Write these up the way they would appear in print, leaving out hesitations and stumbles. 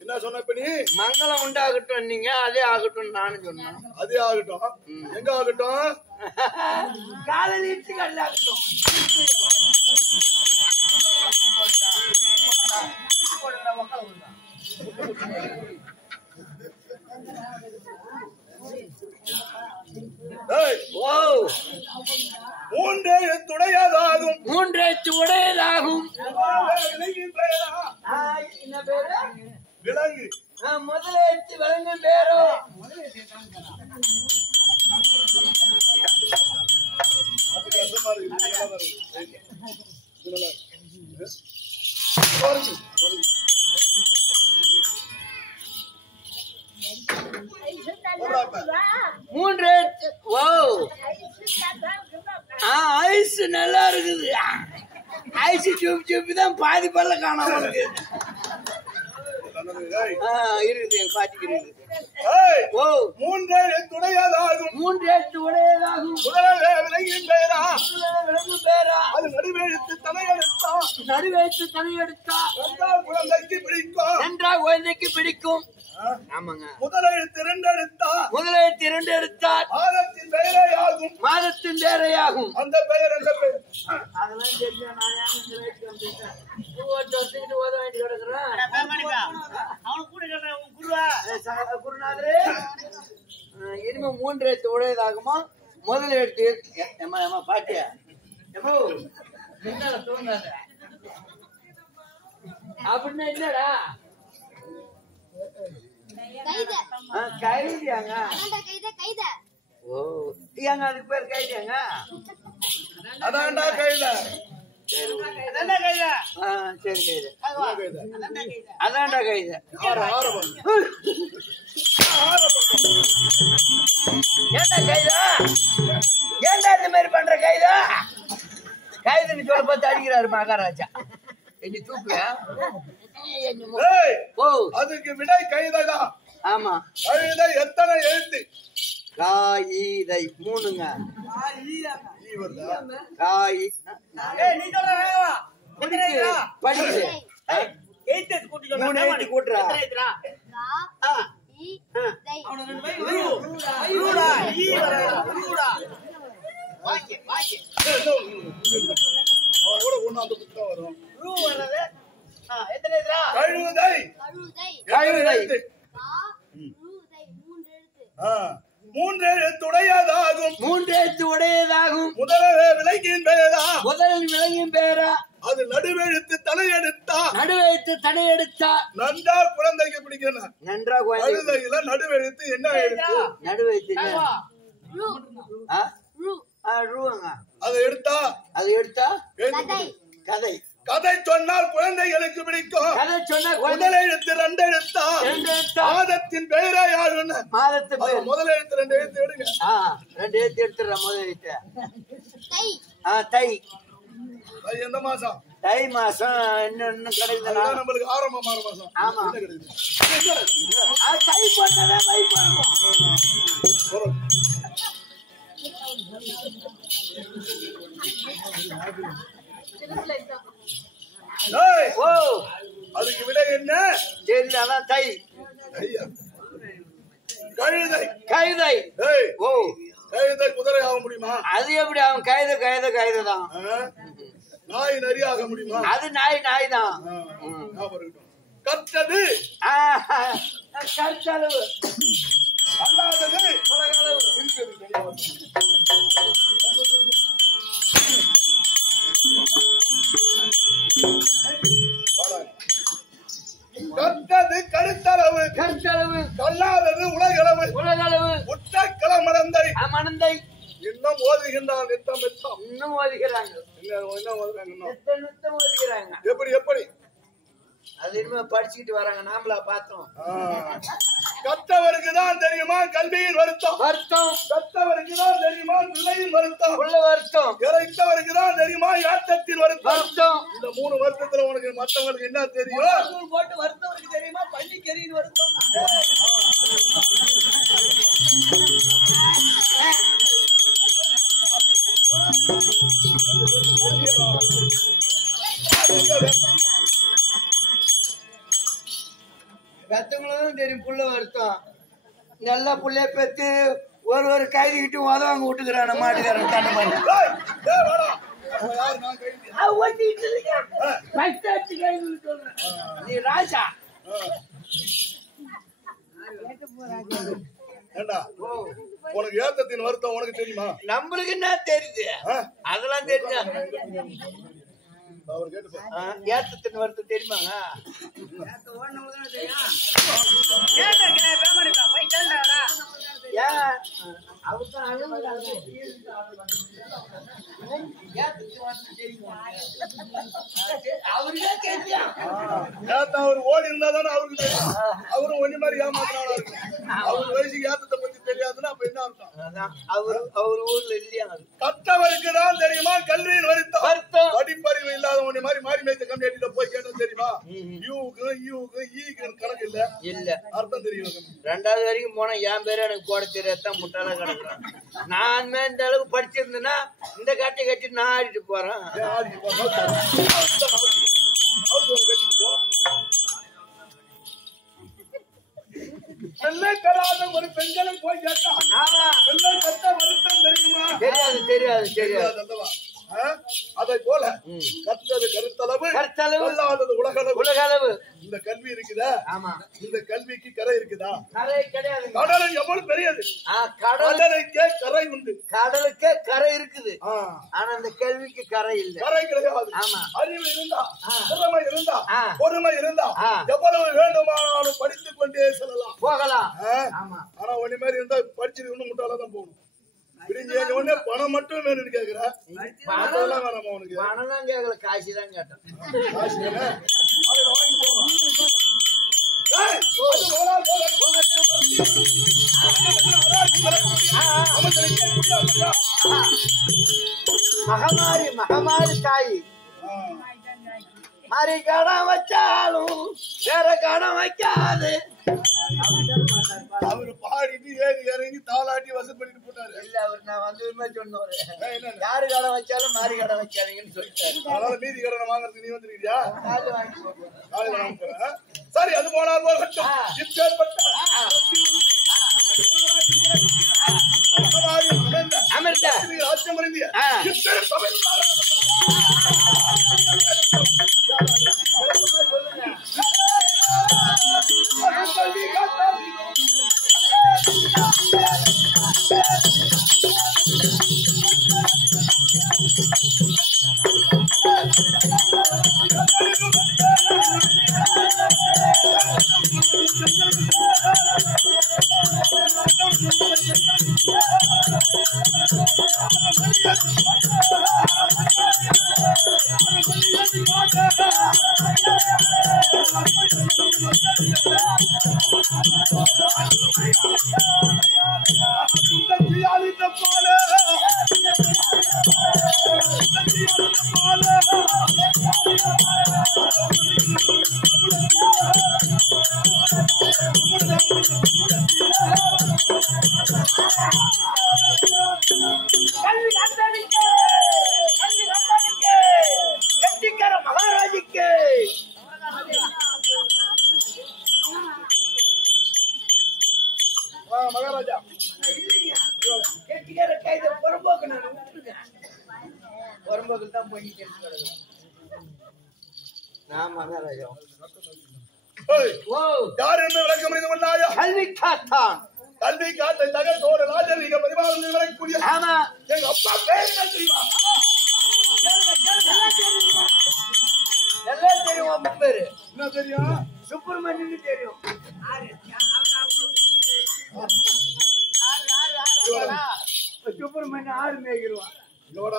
என்ன சொன்ன இப்ப நீ? மங்களம் உண்டாகட்டும் நீங்க அதே ஆகட்டும் நானும் சொன்னேன். அதே ஆகட்டும். எங்க ஆகட்டும்? காலையில் இட்டு கல்லாகட்டும். மூன்றே துடையதாகும். மூன்றே உடையதாகும். விலங்கு முதலெடுத்து விளங்கும் பேரோ மூன்று ஐஸ் நல்லா இருக்குது. ஐஸ் சூப்பி சூப்பி தான் பாதி பல்ல காணாம இருக்கு. இருக்குது பாட்டிக்கு இருக்குது. மூன்றே துடையதாகும். மூன்றே உடையதாகும். விலங்கின் பெயரா விலங்கு பேரா அது நடுவெழுத்து தலையெடுத்தா. நடுவெழுத்து தலையெடுத்தா என்றால் குழந்தைக்கு பிடிக்கும். என்றால் குழந்தைக்கு பிடிக்கும். ஆமாங்க. முதலெழுத்து இரண்டு எடுத்தா. முதலெழுத்து இரண்டு எடுத்தால் மாதத்தின் பெயரையாகும். மாதத்தின் பேரையாகும். அந்த பெயர் என்ற பெயர் அதெல்லாம் தெரிஞ்சா நான் ஓத வேண்டி கிடக்குறேன். குருநாதரே இனிமே மூன்று எழுத்து உடையதாகுமா? முதல் எழுத்து பாட்டியா தோன்றாத அப்படின்னா என்னடா? கைதியாங்க. ஓ ஏங்க அதுக்கு பேர் கைதியாங்க? அதான்டா கைத. சரி கைது. அதான்டா கைது. ஏண்டா கைதா? ஏண்டா இந்த மாதிரி பண்ற கைதா? கைதுன்னு சொல்ல பார்த்து அடிக்கிறாரு மகாராஜா. என்ன தூக்கு? அதுக்கு விடை கைதா. ஆமா. கைதை எத்தனை எழுத்து? காயிதை மூணுங்க. காய் படிச்சு மூணு எழுத்து கூட்டுறா. எழுத்து. மூன்று எழுத்துடையதாகும். மூன்று எழுத்து உடையதாகும். முதலே விலங்கின் பெயரா. முதலில் விலங்கின் பெயரா. அது நடுவெழுத்து தலையெடுத்தா. நடுவெழுத்து தடையெடுத்தா. நன்றா குழந்தைக்கு பிடிக்கணும். நன்றா கழுதையில நடுவெழுத்து என்ன எழுத்து? நடுவெழுத்து அதை எடுத்தா. அது எடுத்தா கதை. கதை சொன்னால் குழந்தைகளுக்கு பிடிக்கும். கதை சொன்னா முதல் எழுத்து ரெண்டு எழுத்தா. மாதத்தின் பெயரா யாருன்னு. மாதத்து பெயர். முதல் எழுத்து ரெண்டு எழுத்து எடுங்க. ரெண்டு எழுத்து எடுத்துடுற முதல் எழுத்து. தை. தை எந்த மாசம்? தை மாசம் இன்னும் கிடைக்குதுன்னா நம்மளுக்கு ஆரம்பமான மாசம். ஆமா. தை பண்ணதான் வை பண்ணுவோம். ஓ அதுக்கு விட என்ன? தெரியல. அதான் தை. கழுதை. கழுதை. ஓ கழுதை குதிரை ஆக முடியுமா? அது எப்படி அவன் கழுதை தான். நாய் நரி ஆக முடியுமா? அது நாய் தான். கற்றது. கற்களவு. அல்லாதது உலகளவு. கற்றது கருத்தளவு. கற்களவு. கல்லாதது உலகளவு. உற்ற களமடந்தை. மணந்தை. இன்னும் ஓதுகின்றான். இன்னும் ஓதுகிறாங்க. ஓதுகிறாங்க. எப்படி அது இனிமே படிச்சுக்கிட்டு வராங்க. நாமளா பார்த்தோம். கற்றவருக்கு தான் தெரியுமா கல்வியின் வருத்தம். கற்றவருக்கு தான் தெரியுமா பிள்ளையின் வருத்தம். இறைத்தவருக்கு தான் தெரியுமா யாத்தத்தின் வருத்தம். இந்த 3 வருத்தத்துல உனக்கு மற்றவங்களுக்கு என்ன தெரியும்? போட்டு வருத்தவருக்கு தெரியுமா பள்ளிக்கரியின் வருத்தம். கத்தவங்களும் தெரியும் புள்ள வருத்தம். நல்ல புள்ளைய பெத்து ஒரு கைதிக்கிட்டு உதவாங்க விட்டுக்கிறான மாட்டுக்காரன் தண்ணி பண்ணி நீ ராஜா. உனக்கு ஏத்தத்தின் வருத்தம் உனக்கு தெரியுமா? நம்மளுக்கு என்ன தெரியுது? அதெல்லாம் தெரிஞ்சா ஏத்தத்தின் வருத்தம் தெரியுமாங்க? அவர் ஓடி இருந்தா தானே அவருக்கு தெரியும். அவரும் ஒண்ணு மாதிரி ஏமாத்தினாலும் இருக்கு. அவருக்கு வயசுக்கு ஏத்தத்தை பத்தி தெரியாதுன்னா அப்ப என்ன அர்த்தம்? அவர் ஊர்ல இல்லையா? கற்றவருக்கு தான் தெரியுமா கல்வியின் வருத்தம். படிப்பறிவு இல்லாத ஒண்ணு மாதிரி மாறி மேய்த்த கம்யூனிட்டியில போய் கேட்டா தெரியுமா? கணக்கு இல்ல அர்த்தம் தெரியும். 2வது வரைக்கும் போனா என் பேரு எனக்கு போட தெரியாதான் முட்டாள கிடக்குறேன். நான் இந்த அளவுக்கு படிச்சிருந்தேன்னா இந்த கட்டை கட்டி நான் ஆடிட்டு போறேன். ஒரு பெண்களும் போய் கேட்டா பெண்கள் கட்ட வருத்தம் தெரியுமா? தெரியாது. அதை போல கற்றது கருத்தளவு அல்லாதது உலகளவு. இந்த கல்வி இருக்குதா? இந்த கல்விக்கு கரை இருக்குதா? கடலை எவ்வளவு பெரியது. கடலுக்கே கரை உண்டு. கடலுக்கே கரை இருக்குது. ஆனா இந்த கல்விக்கு கரை இல்ல. கரை கிடையாது. அறிவு இருந்தா, திறமை இருந்தா, பொறுமை இருந்தா எவ்வளவு வேண்டுமானாலும் படித்துக் கொண்டே செல்லலாம், போகலாம். ஆனா ஒண்ணு மாதிரி இருந்தா படிச்சு இன்னும் முட்டாளதான் போகணும். பணம் மட்டும் வேணும்னு கேக்குற. வேணாமா உனக்கு? பணம் தான் கேட்கல, காசு தான் கேட்டேன். மகமாரி தாய் மாறி கடன் வச்சாலும் வேற கடன் வைக்காது. அவரு பாடிட்டு ஏறி இறங்கி தாளாட்டி வசூல் பண்ணிட்டு போட்டாரு. இல்ல அவர் நான் வந்து சொன்னோரு யாரு கடன் வச்சாலும் மாறி கடன் வைக்காதீங்கன்னு சொல்லிட்டாரு. அதனால மீதி கடனை வாங்குறதுக்கு நீ வந்துருக்கியா? காலையில வாங்க போறேன். சரி, அது போனால் போகட்டும். அமிர்த ராஜ்யம் அறிந்திய மகாராஜிக்கு மகாராஜா கெட்டிக்கார கைத புறம்போக்கு நான் விட்டுருக்கேன். புறம்போக்கு தான் போய் நான் மகாராஜா. ஓ யார் என்ன விளக்கம் முடிந்து கொண்டாயா? கல்வி காத்தான். கல்வி காத்தை தகத்தோடு ராஜர் நீங்க பரிமாணம் விளக்கக்கூடிய ஆமா எங்க அப்பா பேர் என்ன தெரியுமா? எல்லாம் தெரியும். உன் பேரு என்ன தெரியும்? சுப்பிரமணியன் தெரியும். சுப்பிரமணியன் ஆறு மேய்கிருவான். இதோட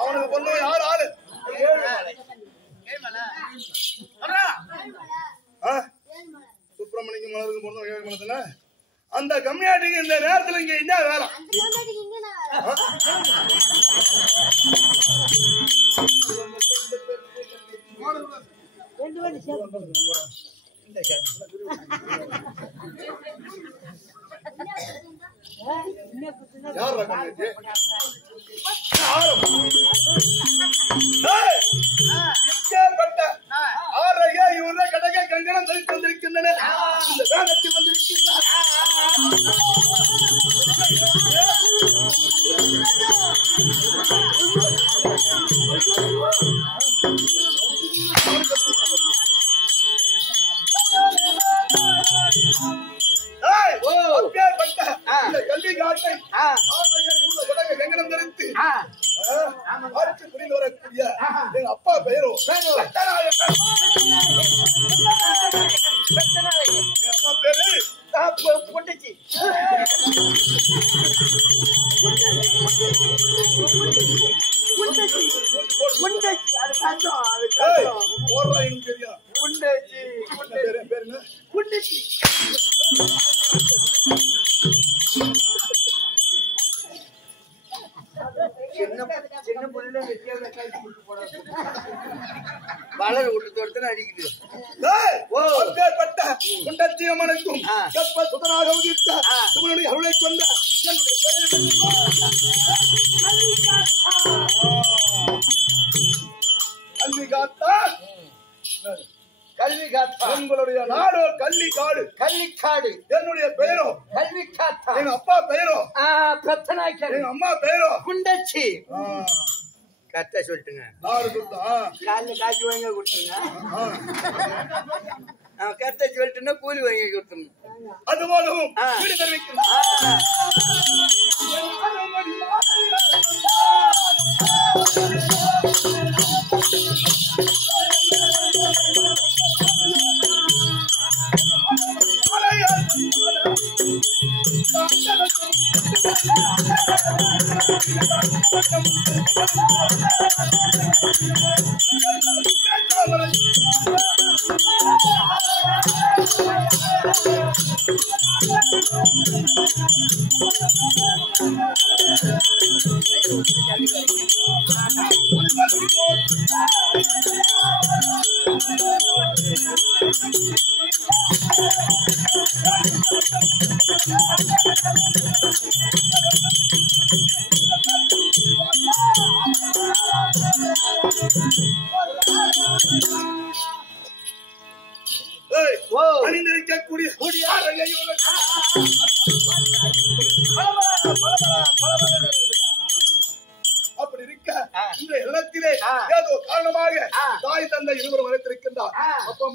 அவனுக்கு பொண்ணு யார் ஆளு? சுப்பிரமணியம் மலருக்கு பொண்ணு ஏழு மலத்துல அந்த கம்மியாட்டிக்கு இந்த நேரத்துல இங்க என்ன வேலை? யார் கம்மியாட்டி? ஆரையா இவர கடக கங்கணம் தரித்து வந்திருக்கின்றன. இந்த வேகத்தில் வந்திருக்கின்றார். கல்வி காட்டை கங்கணம் தரித்து புரிந்து வரக்கூடிய எங்க அப்பா பெயரும் அம்மா பேரு பொண்டச்சி. அது கஷ்டம். அது கஷ்டம். போடுறா எனக்கு தெரியும். பொண்டச்சி பேரு என்ன? பொண்டச்சி. சின்ன பொண்ணு வளர் விட்டு அடிக்குது. குண்டத்தியம்மனுக்கும் சுதனாக உதித்த சிவனுடைய அருளை கொண்ட கல்வி காத்தா கல்வி காத்தா. உங்களுடைய நாடோ கள்ளிக்காடு. கள்ளிக்காடு. என்னுடைய பெயரோ கல்வி காத்தா. எங்க அப்பா பெயரோ பிரத்தனாய்க்கர். எங்க அம்மா பெயரோ குண்டச்சி. கரெக்டா சொல்லிட்டுங்க. நாடு கொடுத்தா காலைல காய்ச்சி வாங்கி கொடுத்துருங்க. கரெக்டா சொல்லிட்டுன்னா கூலி வாங்கி கொடுத்துருங்க. அது போலவும் வீடு தெரிவிக்கிறேன். அணிந்திருக்கக்கூடிய அப்படி இருக்க இந்த இடத்திலே ஏதோ காரணமாக தாய் தந்தை இருவரும் வளர்த்திருக்கின்றார். அப்பா